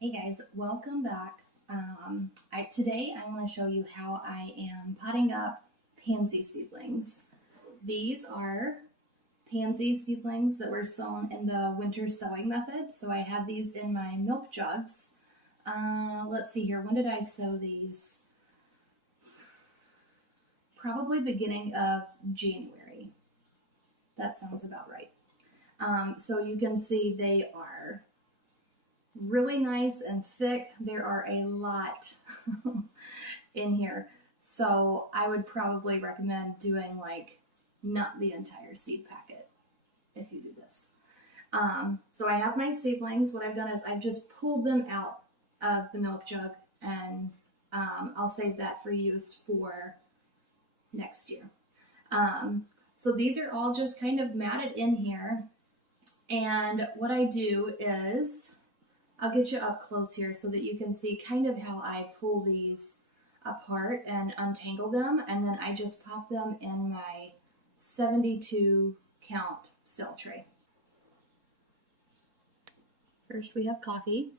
Hey guys, welcome back. Today I want to show you how I am potting up pansy seedlings. These are pansy seedlings that were sown in the winter sowing method. So I had these in my milk jugs. Let's see here, when did I sow these? Probably beginning of January. That sounds about right. So you can see they are really nice and thick. There are a lot in here. So I would probably recommend doing like not the entire seed packet if you do this. So I have my seedlings. What I've done is I've just pulled them out of the milk jug and I'll save that for use for next year. So these are all just kind of matted in here. And what I do is I'll get you up close here so that you can see kind of how I pull these apart and untangle them, and then I just pop them in my 72 count cell tray. First we have coffee.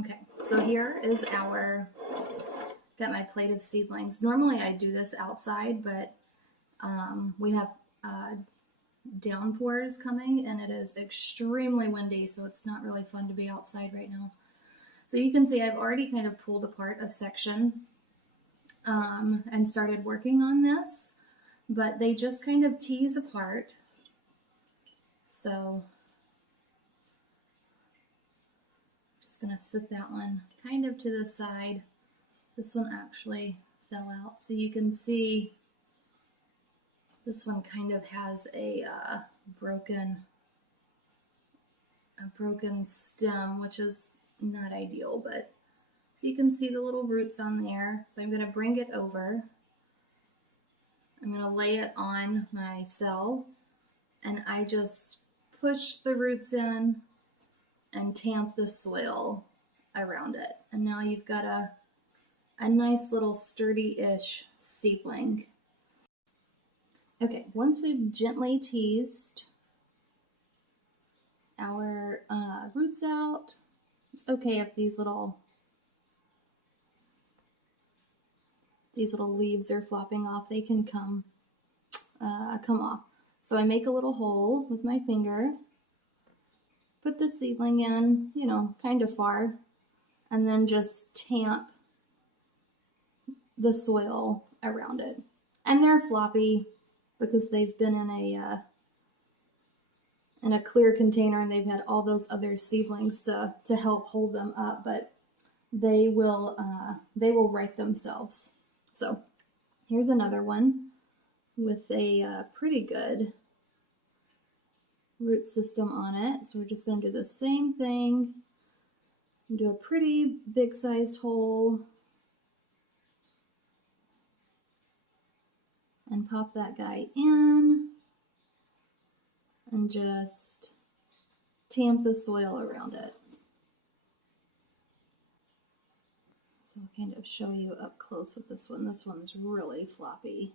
Okay, so here is got my plate of seedlings. Normally I do this outside, but we have downpours coming and it is extremely windy, so it's not really fun to be outside right now. So you can see I've already kind of pulled apart a section and started working on this, but they just kind of tease apart. So I'm just gonna sit that one kind of to the side. This one actually fell out, so you can see this one kind of has a broken stem, which is not ideal, but so you can see the little roots on there. So I'm going to bring it over. I'm going to lay it on my cell, and I just push the roots in and tamp the soil around it. And now you've got a nice little sturdy-ish seedling. Okay, once we've gently teased our roots out, it's okay if these little leaves are flopping off. They can come off. So I make a little hole with my finger, put the seedling in, kind of far, and then just tamp the soil around it. And they're floppy because they've been in a clear container and they've had all those other seedlings to help hold them up, but they will right themselves. So here's another one with a pretty good root system on it. So we're just going to do the same thing and do a pretty big sized hole and pop that guy in and just tamp the soil around it. So I'll kind of show you up close with this one. This one's really floppy.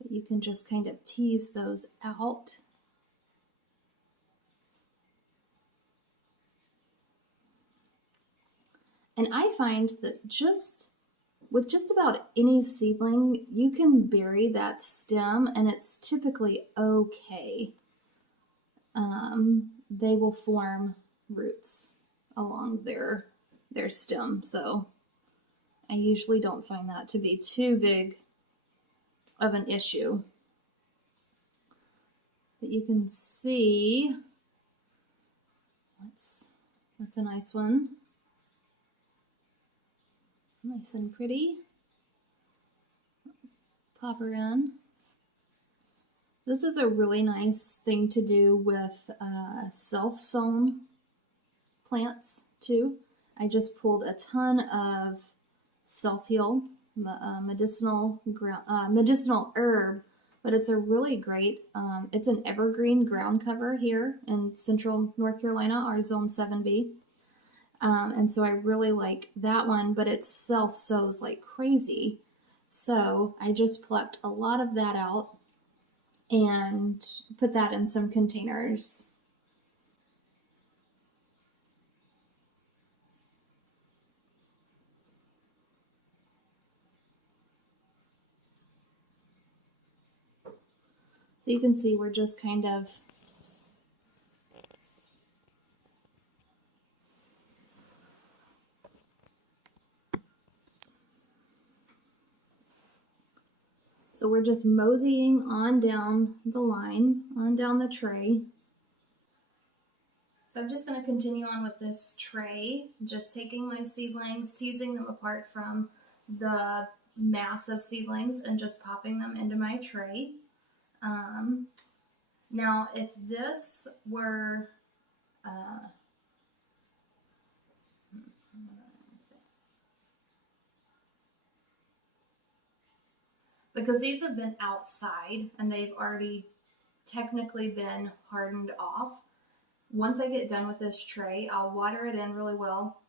But you can just kind of tease those out. And I find that with just about any seedling, you can bury that stem and it's typically okay. They will form roots along their stem, so I usually don't find that to be too big of an issue. But you can see that's a nice one. Nice and pretty. Pop her in. This is a really nice thing to do with self-sown plants too. I just pulled a ton of self-heal medicinal herb, but it's a really great, it's an evergreen ground cover here in central North Carolina, our zone 7B. And so I really like that one, but it self-sows like crazy. So I just plucked a lot of that out and put that in some containers. So you can see we're just kind of moseying on down the line, on down the tray. So I'm just going to continue on with this tray, just taking my seedlings, teasing them apart from the mass of seedlings and just popping them into my tray. Now, if this were, because these have been outside and they've already technically been hardened off, once I get done with this tray, I'll water it in really well,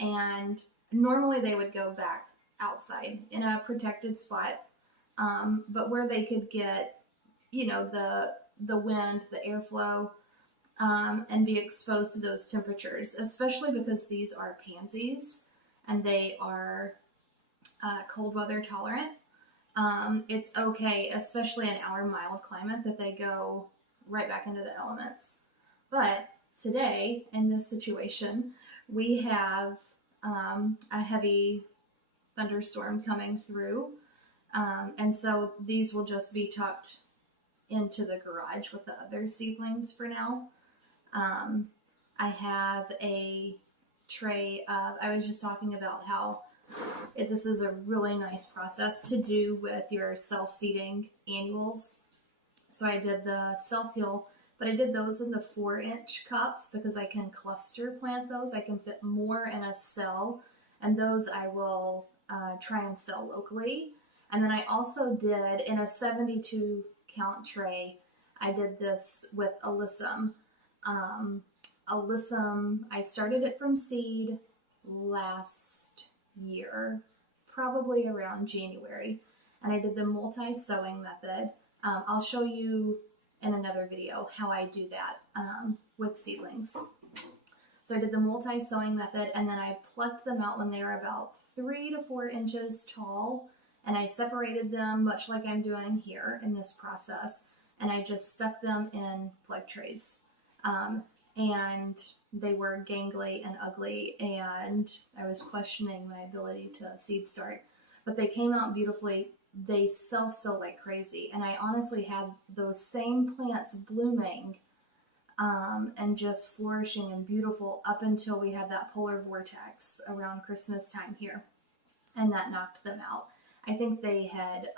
and normally they would go back outside in a protected spot, but where they could get, you know, the wind, the airflow, and be exposed to those temperatures, especially because these are pansies and they are cold weather tolerant. It's okay, especially in our mild climate, that they go right back into the elements. But today, in this situation, we have a heavy thunderstorm coming through. And so these will just be tucked into the garage with the other seedlings for now. I have a tray of, I was just talking about how this is a really nice process to do with your self-seeding annuals. So I did the self-heal, but I did those in the 4-inch cups because I can cluster plant those. I can fit more in a cell, and those I will try and sell locally. And then I also did in a 72 count tray, I did this with alyssum. Alyssum, I started it from seed last year, probably around January, and I did the multi-sowing method. I'll show you in another video how I do that with seedlings. So I did the multi-sowing method, and then I plucked them out when they were about 3 to 4 inches tall, and I separated them much like I'm doing here in this process, and I just stuck them in plug trays. And they were gangly and ugly, and I was questioning my ability to seed start, but they came out beautifully. They self-sow like crazy, and I honestly had those same plants blooming and just flourishing and beautiful up until we had that polar vortex around Christmas time here, and that knocked them out. I think they had,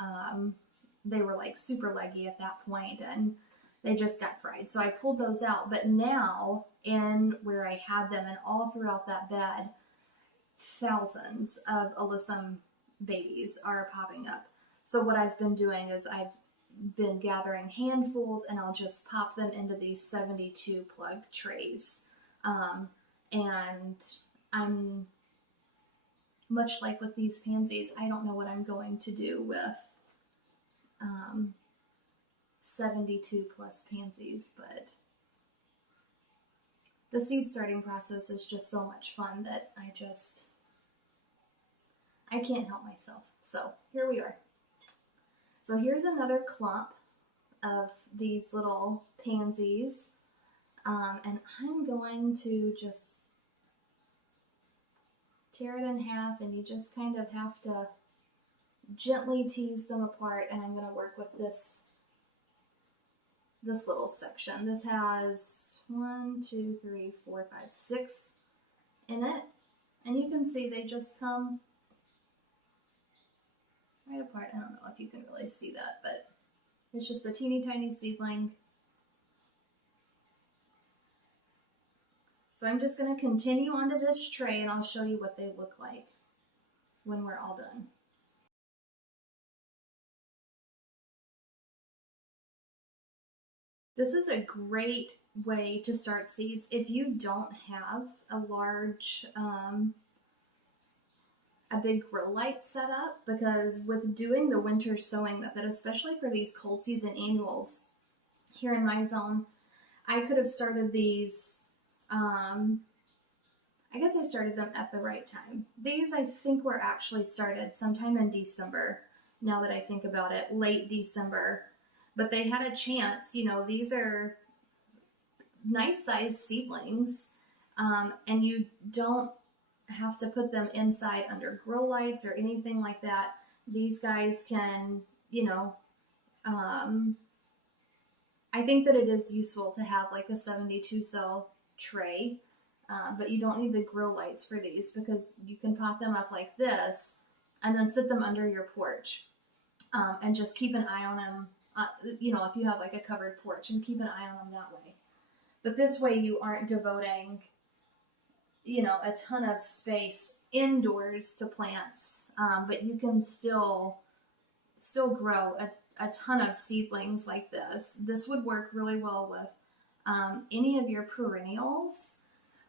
they were like super leggy at that point, and they just got fried. So I pulled those out, but now in where I had them and all throughout that bed, thousands of alyssum babies are popping up. So what I've been doing is I've been gathering handfuls, and I'll just pop them into these 72 plug trays. And I'm much like with these pansies, I don't know what I'm going to do with 72 plus pansies, but the seed starting process is just so much fun that I can't help myself. So here we are. So here's another clump of these little pansies, and I'm going to just tear it in half, and you just kind of have to gently tease them apart, and I'm going to work with this little section. This has 1, 2, 3, 4, 5, 6 in it, and you can see they just come right apart. I don't know if you can really see that, but it's just a teeny tiny seedling. So I'm just going to continue onto this tray, and I'll show you what they look like when we're all done. This is a great way to start seeds if you don't have a large, a big grow light set up, because with doing the winter sowing method, especially for these cold season annuals, here in my zone. I could have started these, I guess I started them at the right time. These I think were actually started sometime in December, now that I think about it, late December. But they had a chance, you know, these are nice sized seedlings, and you don't have to put them inside under grow lights or anything like that. These guys can, you know, I think that it is useful to have like a 72 cell tray, but you don't need the grow lights for these because you can pot them up like this and then sit them under your porch, and just keep an eye on them, you know, if you have like a covered porch, and keep an eye on them that way. But this way you aren't devoting, you know, a ton of space indoors to plants, but you can still grow a ton of seedlings like this. This would work really well with any of your perennials.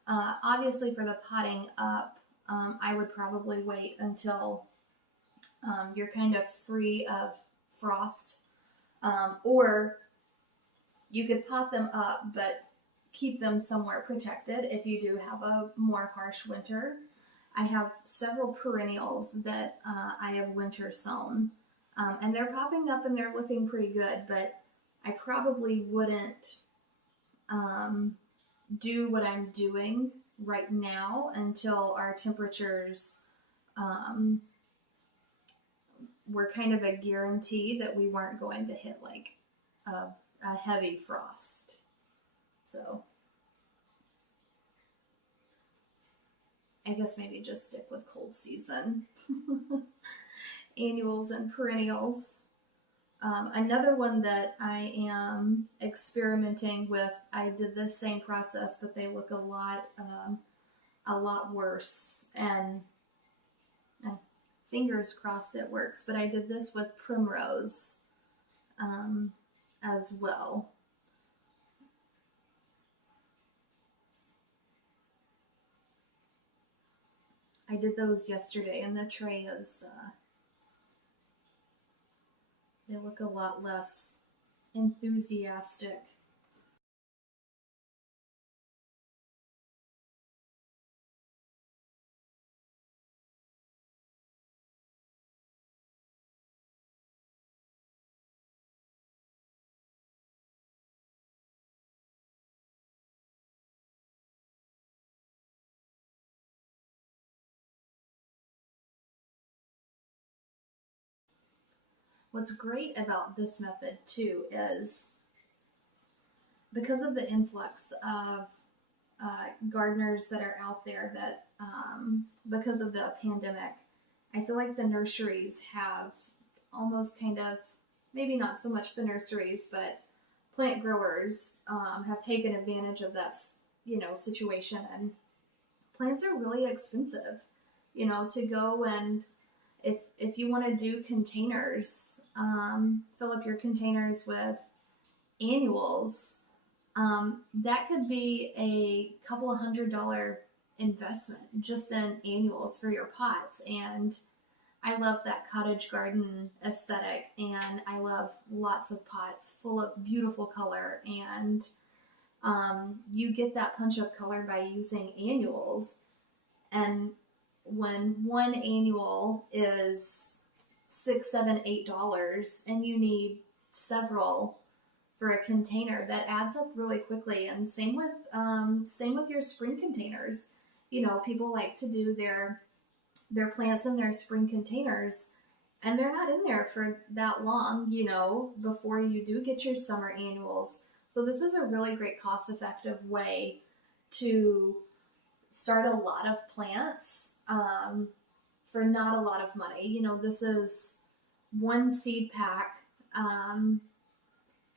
Obviously for the potting up, I would probably wait until you're kind of free of frost, or you could pot them up but keep them somewhere protected if you do have a more harsh winter. I have several perennials that I have winter sown, and they're popping up and they're looking pretty good, but I probably wouldn't do what I'm doing right now until our temperatures were kind of a guarantee that we weren't going to hit like a heavy frost. So I guess maybe just stick with cold season annuals and perennials. Another one that I am experimenting with, I did the same process, but they look a lot worse, and fingers crossed it works. But I did this with primrose as well. I did those yesterday, and the tray is, they look a lot less enthusiastic. What's great about this method too is because of the influx of gardeners that are out there, that because of the pandemic, I feel like the nurseries have almost kind of, maybe not so much the nurseries, but plant growers have taken advantage of that, you know, situation. And plants are really expensive, you know, to go and if you want to do containers, fill up your containers with annuals, that could be a couple of $100 investment just in annuals for your pots. And I love that cottage garden aesthetic, and I love lots of pots full of beautiful color, and you get that punch of color by using annuals. And when one annual is $6, $7, $8, and you need several for a container, that adds up really quickly. And same with your spring containers. You know, people like to do their plants in their spring containers, and they're not in there for that long, you know, before you do get your summer annuals. So this is a really great cost-effective way to start a lot of plants for not a lot of money. You know, this is one seed pack, and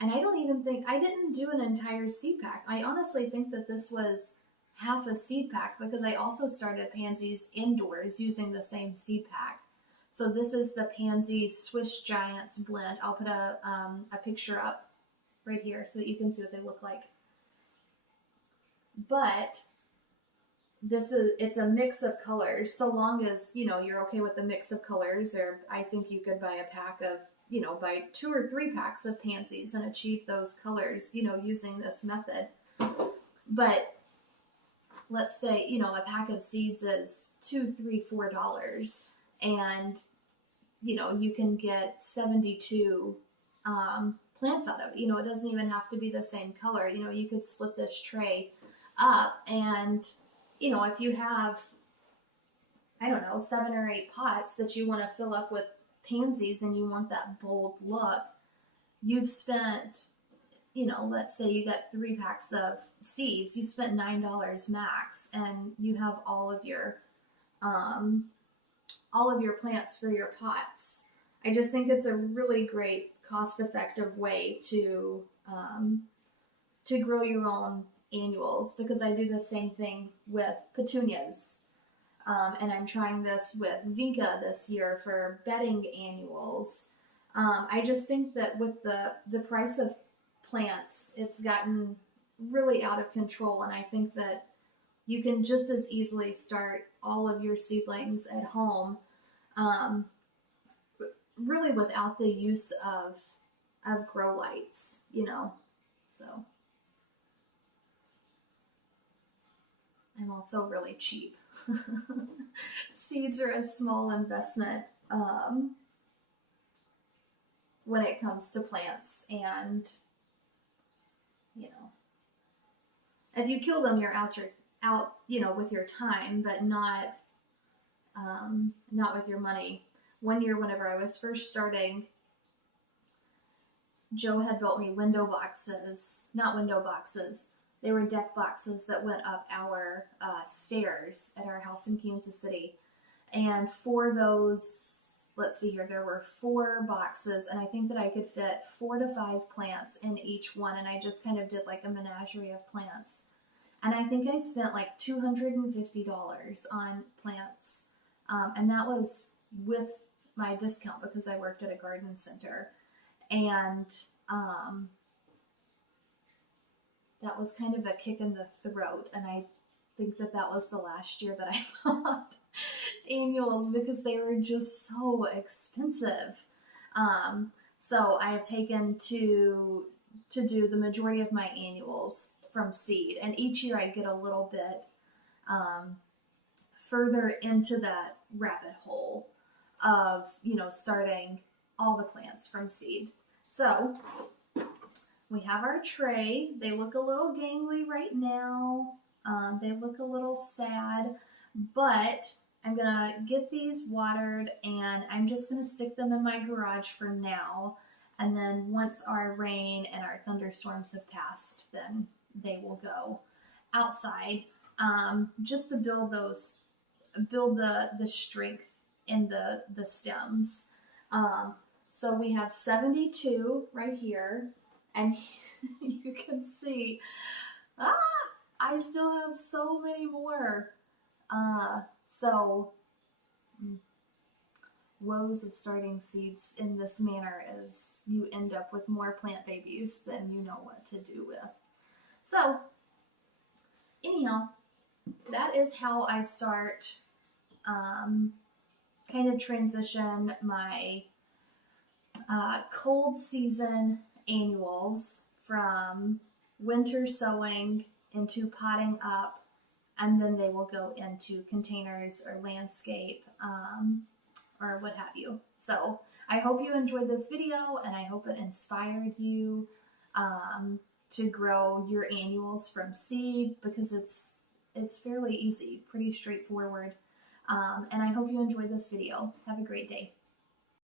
I don't even think, I didn't do an entire seed pack. I honestly think that this was half a seed pack, because I also started pansies indoors using the same seed pack. So this is the Pansies Swiss Giants blend. I'll put a picture up right here so that you can see what they look like. But it's a mix of colors, so long as, you know, you're okay with the mix of colors. Or I think you could buy a pack of you know, buy 2 or 3 packs of pansies and achieve those colors, you know, using this method. But let's say, you know, a pack of seeds is $2, $3, $4, and you know, you can get 72 plants out of it. You know, it doesn't even have to be the same color. You know, you could split this tray up, and you know, if you have, I don't know, 7 or 8 pots that you want to fill up with pansies and you want that bold look, you've spent, you know, let's say you got 3 packs of seeds, you spent $9 max, and you have all of your plants for your pots. I just think it's a really great cost-effective way to grow your own annuals, because I do the same thing with petunias. And I'm trying this with vinca this year for bedding annuals. I just think that with the price of plants, it's gotten really out of control, and I think that you can just as easily start all of your seedlings at home, really without the use of grow lights, you know. So I'm also really cheap. Seeds are a small investment when it comes to plants, and you know, if you kill them, you're out, you know, with your time, but not with your money. One year, whenever I was first starting, Joe had built me window boxes, not window boxes. They were deck boxes that went up our stairs at our house in Kansas City. And for those, let's see here, there were 4 boxes, and I think that I could fit 4 to 5 plants in each one. And I just kind of did like a menagerie of plants. And I think I spent like $250 on plants. And that was with my discount because I worked at a garden center. And that was kind of a kick in the throat. And I think that was the last year that I bought annuals, because they were just so expensive. So I have taken to do the majority of my annuals from seed. And each year I get a little bit further into that rabbit hole of, you know, starting all the plants from seed. So we have our tray. They look a little gangly right now. They look a little sad, but I'm gonna get these watered, and I'm just gonna stick them in my garage for now. And then once our rain and our thunderstorms have passed, then they will go outside, just to build the strength in the stems. So we have 72 right here, and you can see, I still have so many more. So woes of starting seeds in this manner is you end up with more plant babies than you know what to do with. So anyhow, that is how I start, kind of transition my cold season annuals from winter sowing into potting up, and then they will go into containers or landscape, or what have you. So I hope you enjoyed this video, and I hope it inspired you to grow your annuals from seed, because it's fairly easy, pretty straightforward. And I hope you enjoyed this video. Have a great day.